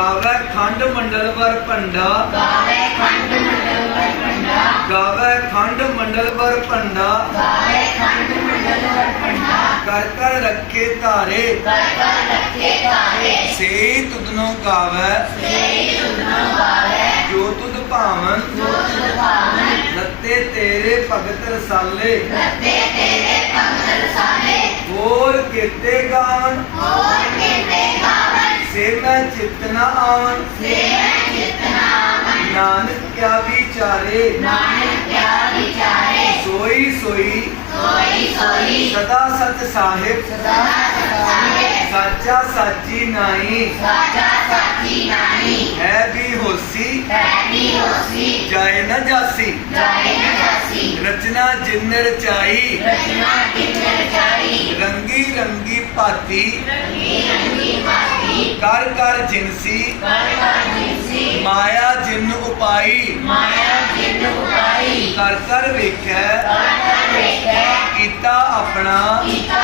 ਖੰਡ ਮੰਡਲ ਵਰ ਭੰਡਾ। ਗਾਵੇ ਖੰਡ ਮੰਡਲ ਵਰ ਪੰਡਾ ਗਾਵੇ ਖੰਡ ਮੰਡਲ ਵਰ ਭੰਡਾ। ਗਾਵੇ ਖੰਡ ਮੰਡਲ ਵਰ ਪੰਡਾ ਕਰ ਕਰ ਰੱਖੇ ਧਾਰੇ। ਕਰ ਕਰ ਰੱਖੇ ਗਾਵੇ ਸੇ ਤੁਧਨੋ ਗਾਵੇ। ਸੇਈ ਤੁਧਨੋ ਗਾਵੇ। ਜੋ ਤੁਧ ਭਾਵਨ। ਜੋ ਤੁਧ ਭਾਵਨ। ਲੱਤੇ ਤੇਰੇ ਭਗਤ ਰਸਾਲੇ। ਰੱਤੇ ਤੇਰੇ ਭਗਤ ਰਸਾਲੇ। ਹੋਰ ਕੀਤੇ ਗਾਵਨ ਹੋਰ जितना आवन नानक क्या विचारे, सोई सोई, सदा सत साहिब, साचा साची नाई, है भी होसी, जाए न जासी, रचना जिन रचाई रंगी रंगी पाती ਕਰ ਕਰ ਜਿਨਸੀ। ਕਰ ਕਰ ਜਿਸੀ ਮਾਇਆ ਜਿਨ ਉਪਾਈ। ਮਾਇਆ ਜਿਨ ਉਪਾਈ ਕਰ ਕਰ ਵੇਖੈ। ਕਰ ਕਰ ਵੇਖੈ ਕੀਤਾ ਆਪਣਾ। ਕੀਤਾ